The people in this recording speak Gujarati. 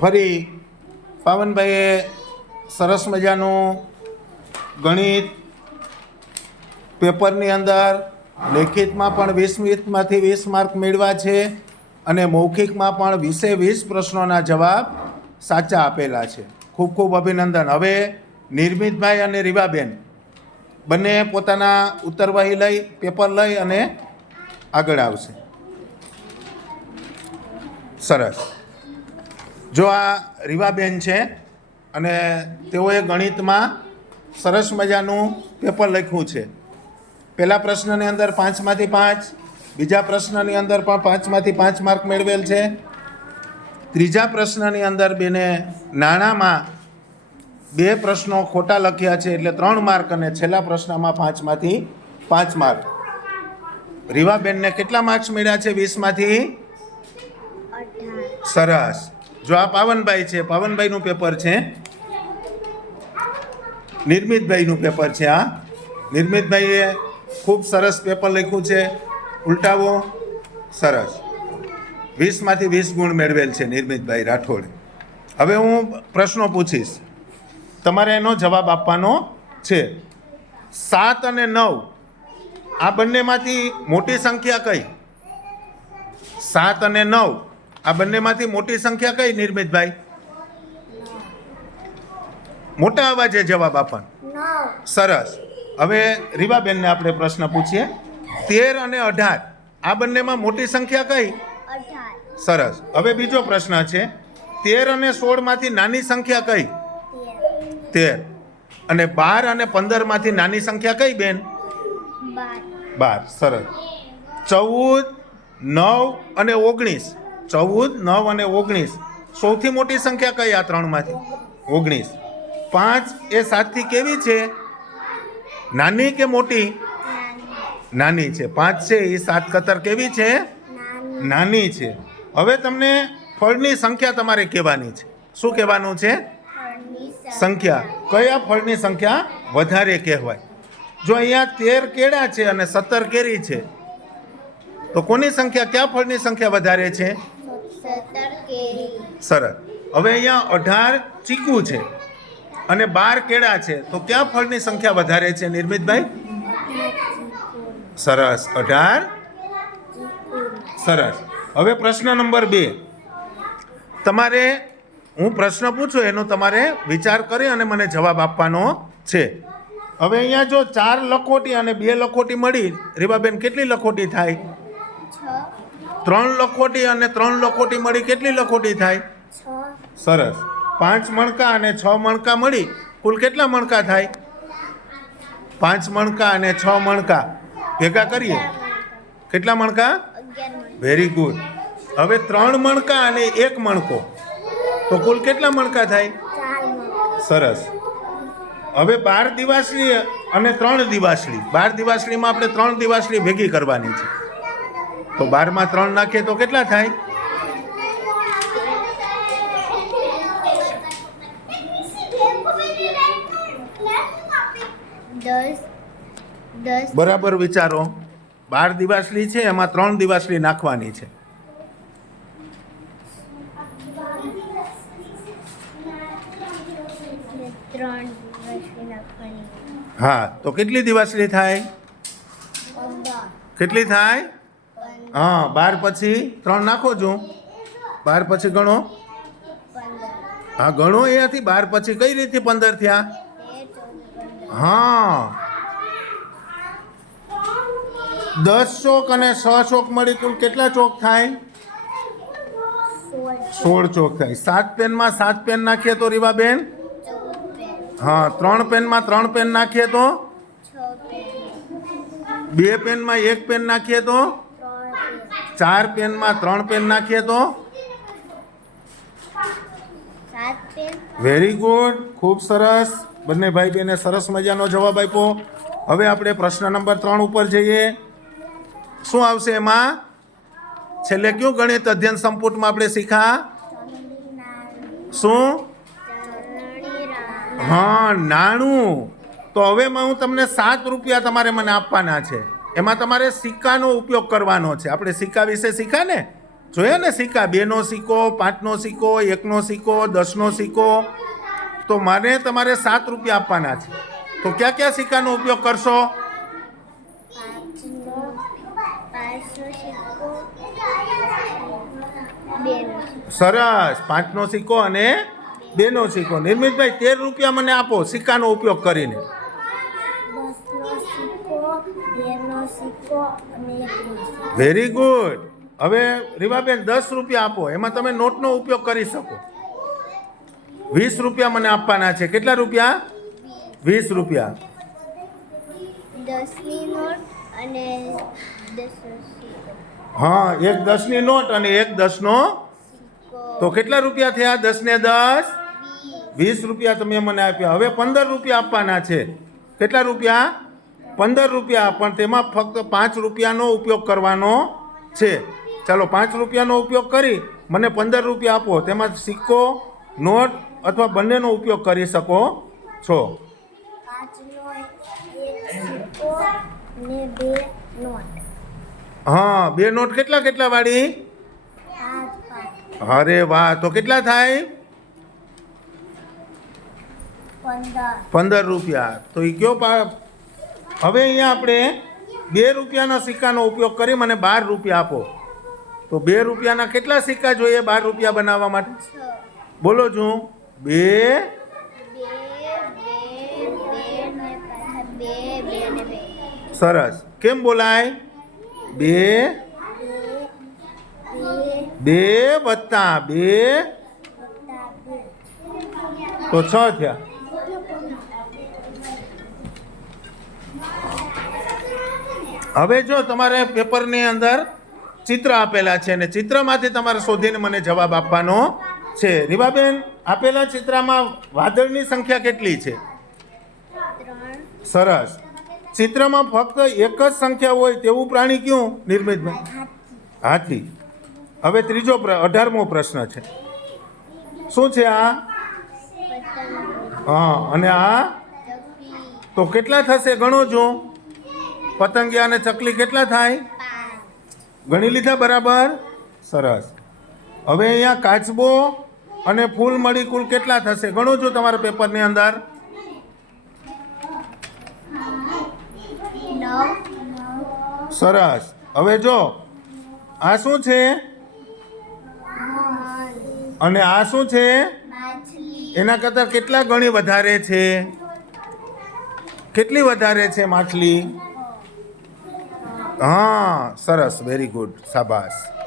ફરી પાવનભાઈએ સરસ મજાનું ગણિત પેપરની અંદર, લેખિતમાં પણ વીસ વીસ માર્ક મેળવ્યા છે અને મૌખિકમાં પણ વીસે વીસ પ્રશ્નોના જવાબ સાચા આપેલા છે. ખૂબ ખૂબ અભિનંદન. હવે નિર્મિતભાઈ અને રીવાબેન બંને પોતાના ઉત્તરવાહી લઈ, પેપર લઈ અને આગળ આવશે. સરસ. જો આ રીવાબેન છે અને તેઓએ ગણિતમાં સરસ મજાનું પેપર લખ્યું છે. પહેલા પ્રશ્નની અંદર પાંચમાંથી પાંચ બીજા પ્રશ્નની અંદર પણ પાંચમાંથી પાંચ માર્ક મેળવેલ છે. ત્રીજા પ્રશ્નની અંદર બેને નાણાંમાં બે પ્રશ્નો ખોટા લખ્યા છે એટલે ત્રણ માર્ક અને છેલ્લા પ્રશ્નમાં પાંચમાંથી પાંચ માર્ક. રીવાબેનને કેટલા માર્ક્સ મળ્યા છે? વીસમાંથી? સરસ. જો આ પાવનભાઈ છે, પાવનભાઈનું પેપર છે. નિર્મિતભાઈનું પેપર છે આ. નિર્મિતભાઈએ ખૂબ સરસ પેપર લખ્યું છે. ઉલટાવો. સરસ. વીસમાંથી વીસ ગુણ મેળવેલ છે નિર્મિતભાઈ રાઠોડ. હવે હું પ્રશ્નો પૂછીશ. તમારે એનો જવાબ આપવાનો છે. સાત અને નવ. આ બંનેમાંથી મોટી સંખ્યા કઈ? સાત અને નવ. આ બંનેમાંથી મોટી સંખ્યા કઈ નિર્મિતભાઈ? મોટા અવાજે જવાબ આપણ. સરસ. હવે રીવાબેનને આપણે પ્રશ્ન પૂછીએ. તેર અને અઢાર. આ બંનેમાં મોટી સંખ્યા કઈ? સરસ. હવે બીજો પ્રશ્ન છે. તેર અને સોળમાંથી નાની સંખ્યા કઈ? તેર. અને બાર અને પંદરમાંથી નાની સંખ્યા કઈ બેન? બાર. સરસ. ચૌદ નવ અને ઓગણીસ. ચૌદ, નવ અને ઓગણીસ. સૌથી મોટી સંખ્યા કઈ આ ત્રણમાંથી? ઓગણીસ. પાંચ એ સાતથી કેવી છે? નાની કે મોટી? નાની છે. પાંચ છે એ સાત કતર કેવી છે? નાની છે. હવે તમને ફળની સંખ્યા તમારે કહેવાની છે. શું કહેવાનું છે? સંખ્યા. કયા ફળની સંખ્યા વધારે કહેવાય? જો અહીંયા તેર કેળા છે અને સત્તર કેરી છે, તો કોની સંખ્યા? કયા ફળની સંખ્યા વધારે છે? સરસ. હવે અહીંયા અઢાર ચીકુ છે અને બાર કેળા છે. તો ક્યાં ફળની સંખ્યા વધારે છે નિર્મિતભાઈ? સરસ. અઢાર? સરસ. હવે પ્રશ્ન નંબર બે. તમારે હું પ્રશ્ન પૂછું એનો તમારે વિચાર કરી અને મને જવાબ આપવાનો છે. હવે અહીંયા જો ચાર લખોટી અને બે લખોટી મળી રીવાબેન કેટલી લખોટી થાય? ત્રણ લખોટી અને ત્રણ લખોટી મળી કેટલી લખોટી થાય? સરસ. પાંચ મણકા અને છ મણકા મળી કુલ કેટલા મણકા થાય? પાંચ મણકા અને છ મણકા. ભેગા કરીએ? કેટલા મણકા? વેરી ગુડ હવે ત્રણ મણકા અને એક મણકો. તો કુલ કેટલા મણકા થાય? સરસ. હવે બાર દિવાસળી અને ત્રણ દિવાસળી. બાર દિવાસળીમાં આપણે ત્રણ દિવાસળી ભેગી કરવાની છે. તો બારમાં ત્રણ નાખીએ તો કેટલા થાય? બરાબર વિચારો. બાર દિવાસલી છે એમાં ત્રણ દિવાસલી નાખવાની છે. હા તો કેટલી દિવાસલી થાય? કેટલી થાય? હા, બાર પછી ત્રણ નાખો છું બાર પછી ગણો. હા, ગણો એ હતી બાર પછી કઈ રીતે પંદર થયા? હા. દસ ચોક અને છ ચોક મળી કુલ કેટલા ચોક થાય? સોળ ચોક થાય. સાત પેનમાં સાત પેન નાખીએ તો રીવાબેન હા, ત્રણ પેનમાં ત્રણ પેન નાખીએ તો? બે પેનમાં એક પેન નાખીએ તો? ચાર પેનમાં ત્રણ પેન નાખીએ તો? વેરી ગુડ ખૂબ સરસ. બંને ભાઈ બહેને સરસ મજાનો જવાબ આપ્યો. હવે આપણે પ્રશ્ન નંબર ત્રણ ઉપર જઈએ. શું આવશે એમાં? છેલ્લે કયું ગણિત અધ્યયન સંપુટમાં આપણે શીખા શું? હા નાણું. તો હવેમાં હું તમને સાત રૂપિયા તમારે મને આપવાના છે. એમાં તમારે સિક્કાનો ઉપયોગ કરવાનો છે. આપણે સિક્કા વિશે શીખા ને જોયા ને સિક્કા. બેનો સિક્કો પાંચનો સિક્કો એકનો સિક્કો દસનો સિક્કો. તો મારે તમારે સાત રૂપિયા આપવાના છે. તો ક્યાં ક્યાં સિક્કાનો ઉપયોગ કરશો? સરસ. પાંચનો સિક્કો અને બેનો સિક્કો. નિર્મિતભાઈ તેર રૂપિયા મને આપો સિક્કાનો ઉપયોગ કરીને દસનો સિક્કો બેનો સિક્કો અને વેરી ગુડ હવે રીવાબેન દસ રૂપિયા આપો. એમાં તમે નોટનો ઉપયોગ કરી શકો. વીસ રૂપિયા મને આપવાના છે. કેટલા રૂપિયા? વીસ રૂપિયા. દસની નોટ અને હા એક દસની નોટ અને એક દસનો તો કેટલા રૂપિયા થયા? દસ? ને દસ વીસ રૂપિયા તમે મને આપ્યા. હવે પંદર રૂપિયા આપવાના છે. કેટલા રૂપિયા? પંદર રૂપિયા પણ તેમાં ફક્ત પાંચ રૂપિયાનો ઉપયોગ કરવાનો છે. ચાલો પાંચ રૂપિયાનો ઉપયોગ કરી મને પંદર રૂપિયા આપો. તેમાં સિક્કો નોટ અથવા બંનેનો ઉપયોગ કરી શકો છો. હા બે નોટ કેટલા કેટલા વાળી? અરે વાહ તો કેટલા થાય? પંદર. રૂપિયા. તો એ કયો હવે અહીંયા આપણે બે રૂપિયાના સિક્કાનો ઉપયોગ કરી મને બાર રૂપિયા આપો. તો બે રૂપિયાના કેટલા સિક્કા જોઈએ બાર રૂપિયા બનાવવા માટે? બોલો છું બે, સરસ. કેમ બોલાય? બે બે વત્તા બે. તો છ થયા. હવે જો તમારે પેપરની અંદર ચિત્ર આપેલા છે અને ચિત્રમાંથી તમારે શોધીને મને જવાબ આપવાનો છે. રીવાબેન આપેલા ચિત્રમાં વાદળની સંખ્યા કેટલી છે? સરસ. ચિત્રમાં ફક્ત એક જ સંખ્યા હોય તેવું પ્રાણી કયું? નિર્મિતભાઈ હાથી. હાથી હવે ત્રીજો અઢારમો પ્રશ્ન છે. શું છે આ? હા અને આ? તો કેટલા થશે ગણો જો? પતંગિયા અને ચકલી કેટલા થાય? ગણી લીધા બરાબર? સરસ. હવે અહીંયા કાચબો અને ફૂલ મળી કુલ કેટલા થશે? ગણો છો તમારા પેપરની અંદર. સરસ. હવે જો, આ શું છે? અને આ શું છે? એના કરતાં કેટલા ગણી વધારે છે? કેટલી વધારે છે માછલી? હા સરસ વેરી ગુડ શાબાશ.